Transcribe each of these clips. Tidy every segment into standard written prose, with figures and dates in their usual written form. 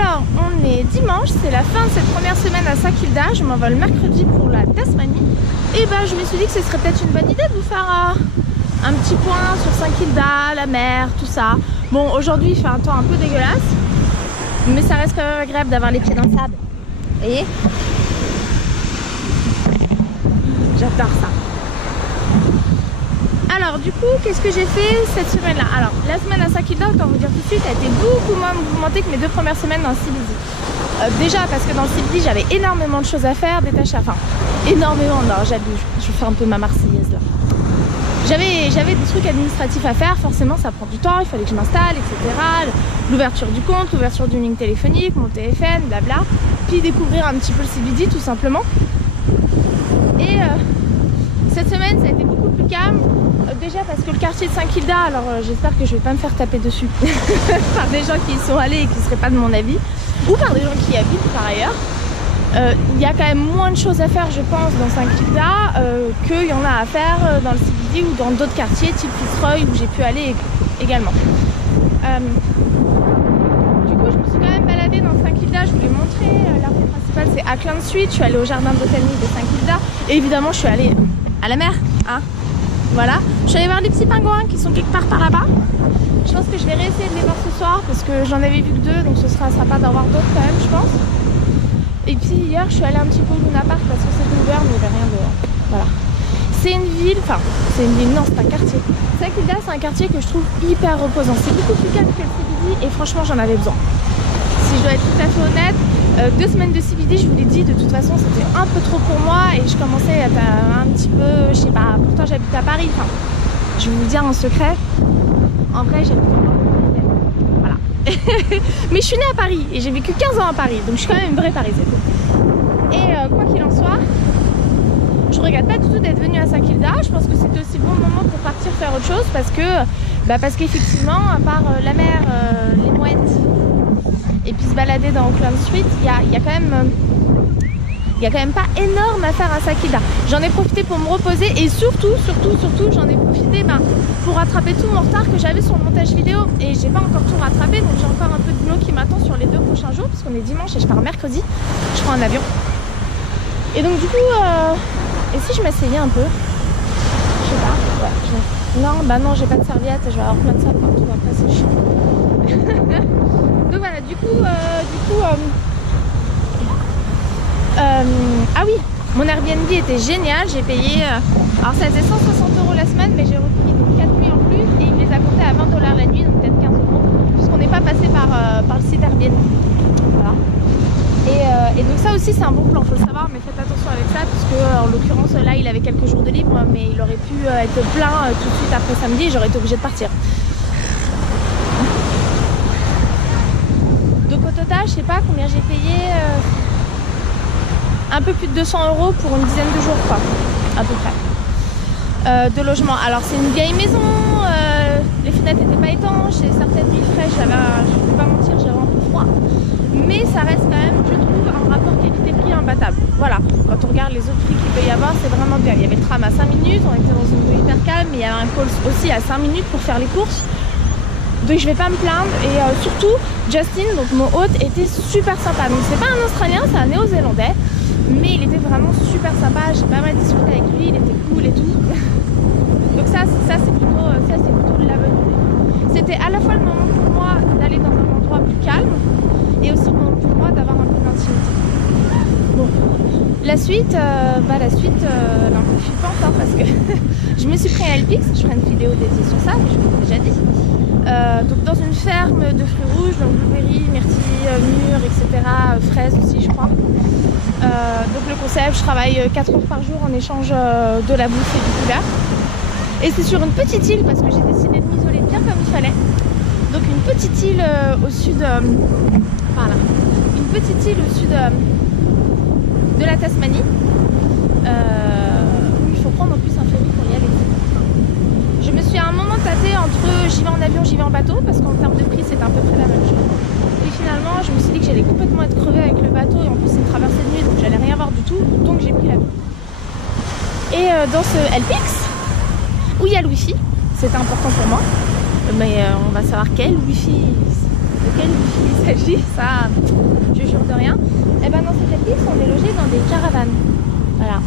Alors, on est dimanche, c'est la fin de cette première semaine à Saint-Kilda. Je m'envole mercredi pour la Tasmanie. Et ben, je me suis dit que ce serait peut-être une bonne idée de vous faire un petit point sur Saint-Kilda, la mer, tout ça. Bon, aujourd'hui, il fait un temps un peu dégueulasse, mais ça reste quand même agréable d'avoir les pieds dans le sable. Vous voyez? J'adore ça. Alors du coup, qu'est-ce que j'ai fait cette semaine-là? Alors, la semaine à Saint-Kilda, autant vous dire tout de suite, a été beaucoup moins mouvementée que mes 2 premières semaines dans le CBD. Déjà parce que dans le CBD, j'avais énormément de choses à faire, des tâches à... Enfin, énormément, non, j'abuse. Je vais faire un peu ma marseillaise là. J'avais des trucs administratifs à faire, forcément ça prend du temps, il fallait que je m'installe, etc. L'ouverture du compte, l'ouverture d'une ligne téléphonique, mon téléphone, blabla. Puis découvrir un petit peu le CBD tout simplement. Et cette semaine, ça a été beaucoup plus calme. Déjà parce que le quartier de Saint-Kilda, alors j'espère que je vais pas me faire taper dessus par des gens qui y sont allés et qui seraient pas de mon avis, ou par des gens qui y habitent par ailleurs. Il y a quand même moins de choses à faire, je pense, dans Saint-Kilda qu'il y en a à faire dans le CBD ou dans d'autres quartiers type Fitzroy où j'ai pu aller également. Du coup, je me suis quand même baladée dans Saint-Kilda. Je vous l'ai montré. L'arrêt principal, c'est Auckland Street. Je suis allée au jardin botanique de Saint-Kilda. Et évidemment, je suis allée à la mer. Hein, voilà. Je suis allée voir des petits pingouins qui sont quelque part par là-bas. Je pense que je vais réessayer de les voir ce soir parce que j'en avais vu que 2, donc ce sera sympa d'en voir d'autres quand même, je pense. Et puis hier, je suis allée un petit peu au Luna Park parce que c'était ouvert, mais il n'y avait rien dehors. Voilà. C'est une ville, enfin, c'est une ville, non, c'est un quartier. Saint-Kilda, c'est un quartier que je trouve hyper reposant. C'est beaucoup plus calme que le CBD et franchement, j'en avais besoin. Si je dois être tout à fait honnête, 2 semaines de CBD, je vous l'ai dit, de toute façon, c'était un peu trop pour moi et je commençais à être un petit peu, je sais pas, pourtant j'habite à Paris. Enfin, je vais vous le dire en secret, en vrai, j'habite en Paris. Voilà. Mais je suis née à Paris et j'ai vécu 15 ans à Paris, donc je suis quand même une vraie Parisienne. Et quoi qu'il en soit, je regrette pas du tout d'être venue à Saint-Kilda. Je pense que c'était aussi le bon moment pour partir faire autre chose parce qu'effectivement, à part la mer, les mouettes et puis se balader dans Auckland Street, il y a quand même pas énorme à faire à Saint-Kilda. J'en ai profité pour me reposer et surtout j'en ai profité pour rattraper tout mon retard que j'avais sur le montage vidéo et j'ai pas encore tout rattrapé, donc j'ai encore un peu de boulot qui m'attend sur les 2 prochains jours parce qu'on est dimanche et je pars mercredi. Je prends un avion. Et donc du coup, et si je m'asseyais un peu? Je sais pas. Ouais, non, bah non, j'ai pas de serviette, je vais avoir plein de sable partout après, c'est chiant. Donc voilà, ah oui, mon Airbnb était génial, j'ai payé, alors ça faisait 160 € la semaine, mais j'ai repris donc 4 nuits en plus et il me les a comptés à 20 $ la nuit, donc peut-être 15 €, puisqu'on n'est pas passé par le site Airbnb. Voilà. Et donc ça aussi c'est un bon plan, faut le savoir, mais faites attention avec ça, parce que en l'occurrence là il avait quelques jours de libre, mais il aurait pu être plein tout de suite après samedi et j'aurais été obligée de partir. Donc au total, je sais pas combien j'ai payé, un peu plus de 200 € pour une dizaine de jours, quoi, à peu près, de logement. Alors c'est une vieille maison, les fenêtres n'étaient pas étanches et certaines nuits fraîches, je ne vais pas mentir, j'avais un peu froid. Mais ça reste quand même, je trouve, un rapport qualité-prix imbattable. Voilà, quand on regarde les autres prix qu'il peut y avoir, c'est vraiment bien. Il y avait le tram à 5 minutes, on était dans une rue hyper calme, mais il y avait un call aussi à 5 minutes pour faire les courses. Donc je vais pas me plaindre. Et surtout, Justin, donc mon hôte, était super sympa. Donc c'est pas un Australien, c'est un Néo-Zélandais. Mais il était vraiment super sympa, j'ai pas mal discuté avec lui, il était cool et tout. Donc ça c'est plutôt la bonne idée. C'était à la fois le moment pour moi d'aller dans un endroit plus calme et aussi le moment pour moi d'avoir un peu d'intimité. Bon, la suite, elle est un peu flippante hein, parce que je me suis pris un LPX, je ferai une vidéo dédiée sur ça, mais je vous l'ai déjà dit. Donc dans une ferme de fruits rouges, donc blueberry, myrtilles, mûres, etc. Fraises aussi je crois. Donc le concept, je travaille 4 heures par jour en échange de la bouffe et du couvert. Et c'est sur une petite île parce que j'ai décidé de m'isoler bien comme il fallait. Donc une petite île au sud, voilà, une petite île au sud de la Tasmanie. Où il faut prendre en plus un ferry pour y aller. Je me suis à un moment tâtée entre j'y vais en avion, j'y vais en bateau parce qu'en termes de prix c'est à peu près la même chose. Et finalement je me suis dit que j'allais complètement être crevée avec le bateau et en plus c'est une traversée de nuit donc j'allais rien voir du tout, donc j'ai pris l'avion. Et dans ce LPX où il y a le wifi, c'était important pour moi, mais on va savoir quel wifi de quelle ville il s'agit, ça je jure de rien. Et ben dans cette Alpix on est logé dans des caravanes. Voilà.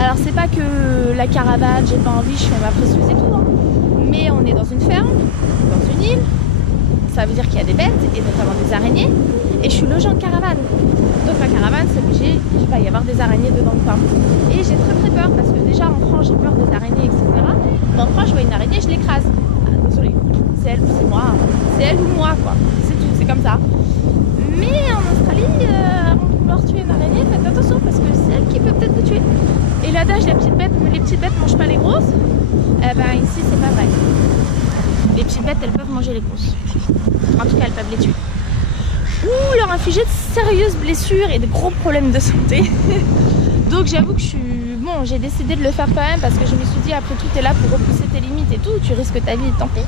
Alors c'est pas que la caravane, j'ai pas envie, je fais ma précieuse et tout, hein. Mais on est dans une ferme, dans une île. Ça veut dire qu'il y a des bêtes et notamment des araignées. Et je suis logée en caravane. Donc la caravane, c'est obligé, il va y avoir des araignées dedans quoi. Et j'ai très peur parce que déjà en France j'ai peur des araignées, etc. Mais en France je vois une araignée, je l'écrase. Ah, désolée, c'est elle ou c'est moi. C'est elle ou moi quoi. C'est tout, c'est comme ça. Mais en Australie, avant de vouloir tuer une araignée, faites attention parce que c'est elle qui peut peut-être vous tuer. Et l'adage, les petites bêtes mangent pas les grosses. Eh ben ici c'est pas vrai. Les petites bêtes elles peuvent manger les grosses. En tout cas elles peuvent les tuer. Ou leur infliger de sérieuses blessures et de gros problèmes de santé. Donc j'avoue que j'ai décidé de le faire quand même parce que je me suis dit après tout t'es là pour repousser tes limites et tout, tu risques ta vie, tant pis.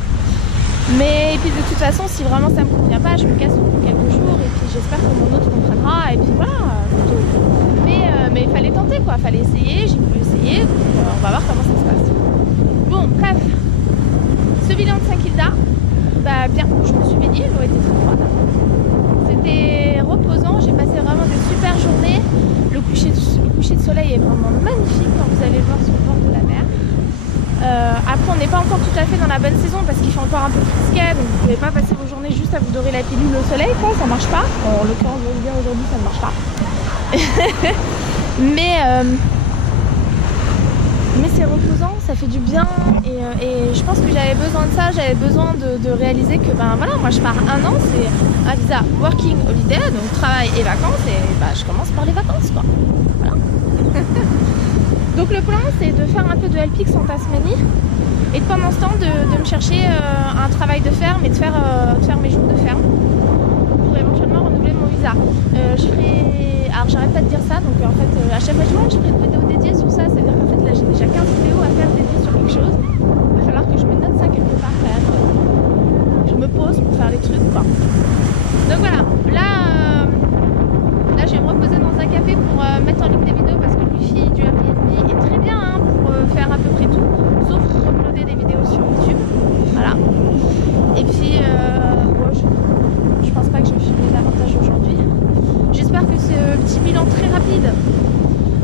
Mais et puis de toute façon si vraiment ça me convient pas, je me casse au bout de quelques jours et puis j'espère que mon autre comprendra et puis voilà, c'est tout. Mais il fallait tenter quoi, fallait essayer, j'ai voulu essayer, donc on va voir comment ça se passe. Bon bref, ce bilan de Saint-Kilda, bah bien, je me suis baignée, l'eau était très froide. C'était reposant, j'ai passé vraiment de super journées. Le coucher de soleil est vraiment magnifique quand vous allez le voir sur le bord de la mer. Après on n'est pas encore tout à fait dans la bonne saison parce qu'il fait encore un peu frisquet, donc vous ne pouvez pas passer vos journées juste à vous dorer la pilule au soleil, quoi, ça marche pas. En l'occurrence je vais vous dire aujourd'hui ça ne marche pas. Mais c'est reposant, ça fait du bien et je pense que j'avais besoin de ça, j'avais besoin de réaliser que ben voilà, moi je pars 1 an, c'est un visa working holiday, donc travail et vacances et bah, je commence par les vacances quoi. Voilà. Donc le plan c'est de faire un peu de Alpix en Tasmanie et pendant ce temps de me chercher un travail de ferme et de faire mes jours de ferme pour éventuellement renouveler mon visa. Alors j'arrête pas de dire ça, donc en fait à chaque fois je ferai une vidéo dédiée sur ça, c'est-à-dire qu'en fait là j'ai déjà 15 vidéos à faire dédiées sur quelque chose. Il va falloir que je me note ça quelque part quand même. Je me pose pour faire les trucs quoi. Donc voilà, là je vais me reposer dans un café pour mettre en ligne des vidéos parce que le wifi du Airbnb est très bien hein, pour faire à peu près tout, sauf pour uploader des vidéos sur YouTube. Voilà. Et puis je pense pas que je vais filmer davantage aujourd'hui. J'espère que ce petit bilan très rapide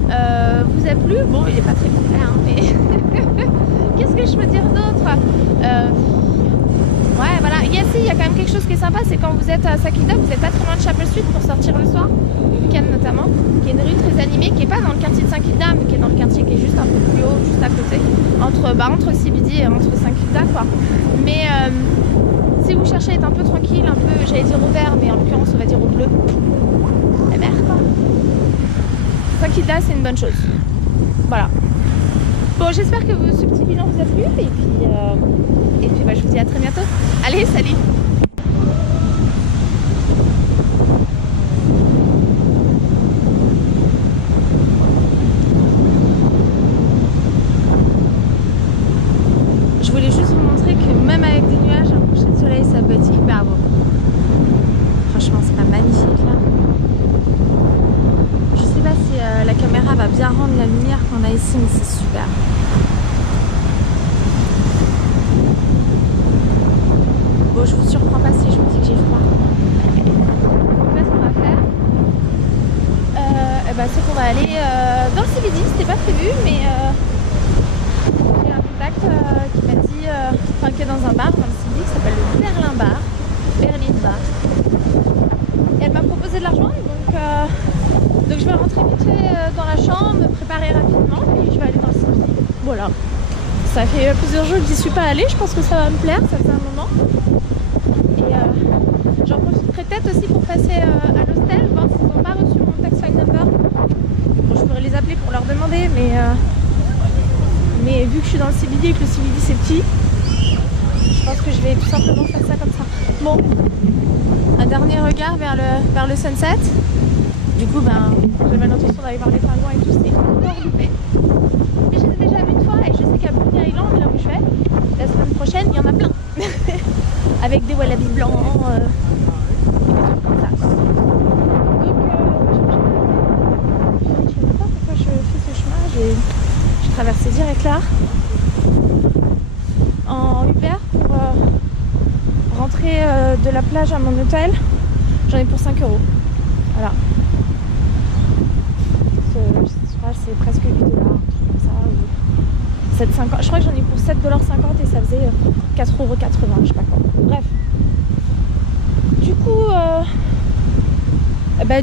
vous a plu. Bon, il n'est pas très complet, hein, mais qu'est-ce que je peux dire d'autre ouais, voilà. Il y a quand même quelque chose qui est sympa, c'est quand vous êtes à Saint-Kilda, vous n'êtes pas très loin de Chapel Street pour sortir le soir, le week-end notamment, qui est une rue très animée, qui n'est pas dans le quartier de Saint-Kilda, mais qui est dans le quartier qui est juste un peu plus haut, juste à côté, entre CBD et entre Saint-Kilda, quoi. Mais si vous cherchez à être un peu tranquille, un peu, j'allais dire au vert, mais en l'occurrence on va dire au bleu, la mer quoi. Saint-Kilda c'est une bonne chose. Voilà. Bon j'espère que ce petit bilan vous a plu et puis bah, je vous dis à très bientôt. Allez salut. Je voulais juste vous montrer que même avec des nuages, un coucher de soleil ça peut être hyper beau. Franchement c'est pas magnifique là. Je sais pas si la caméra va bien rendre la lumière qu'on a ici, mais c'est super. Bon, je vous surprends pas si je vous dis que j'ai froid. Donc là, ce qu'on va faire, c'est qu'on va aller dans le CBD. C'était pas prévu, mais il y a un contact qui m'a dit, qui est dans un bar dans le CBD qui s'appelle le Berlin Bar. Et elle m'a proposé de la rejoindre, donc je vais rentrer vite fait dans la chambre, me préparer rapidement, puis je vais aller dans le CBD. Voilà. Ça fait plusieurs jours que j'y suis pas allée, je pense que ça va me plaire, ça fait un moment. Et j'en profiterai peut-être aussi pour passer à l'hostel, voir s'ils n'ont pas reçu mon tax file number. Bon, je pourrais les appeler pour leur demander, mais vu que je suis dans le CBD et que le CBD c'est petit, je pense que je vais tout simplement faire ça comme ça. Bon, un dernier regard vers le sunset. Du coup, j'avais l'intention d'aller voir les pingouins et tout, c'était encore loupé. Mais je les ai déjà vus une fois et je sais qu'à Bruny Island, là où je vais, la semaine prochaine, il y en a plein. Avec des wallabies blancs, des trucs comme ça. Donc, je ne sais pas pourquoi je fais ce chemin. J'ai traversé direct là, en Uber, pour rentrer l'entrée de la plage à mon hôtel. J'en ai pour 5 €. Voilà. Je crois que c'est presque 8 $, un truc comme ça. Ou 7,50. Je crois que j'en ai pour 7,50 $ et ça faisait 4,80 €, je sais pas quoi. Bref.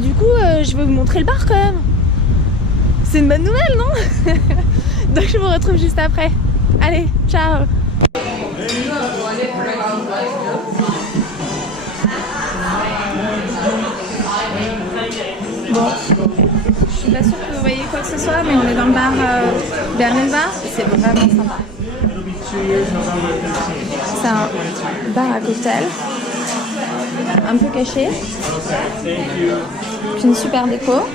Du coup, je vais vous montrer le bar quand même. C'est une bonne nouvelle, non? Donc je vous retrouve juste après. Allez, ciao. Bon, je suis pas sûre que vous voyez quoi que ce soit, mais on est dans le bar Berlin Bar et c'est vraiment sympa. C'est un bar à cocktail, un peu caché, une super déco.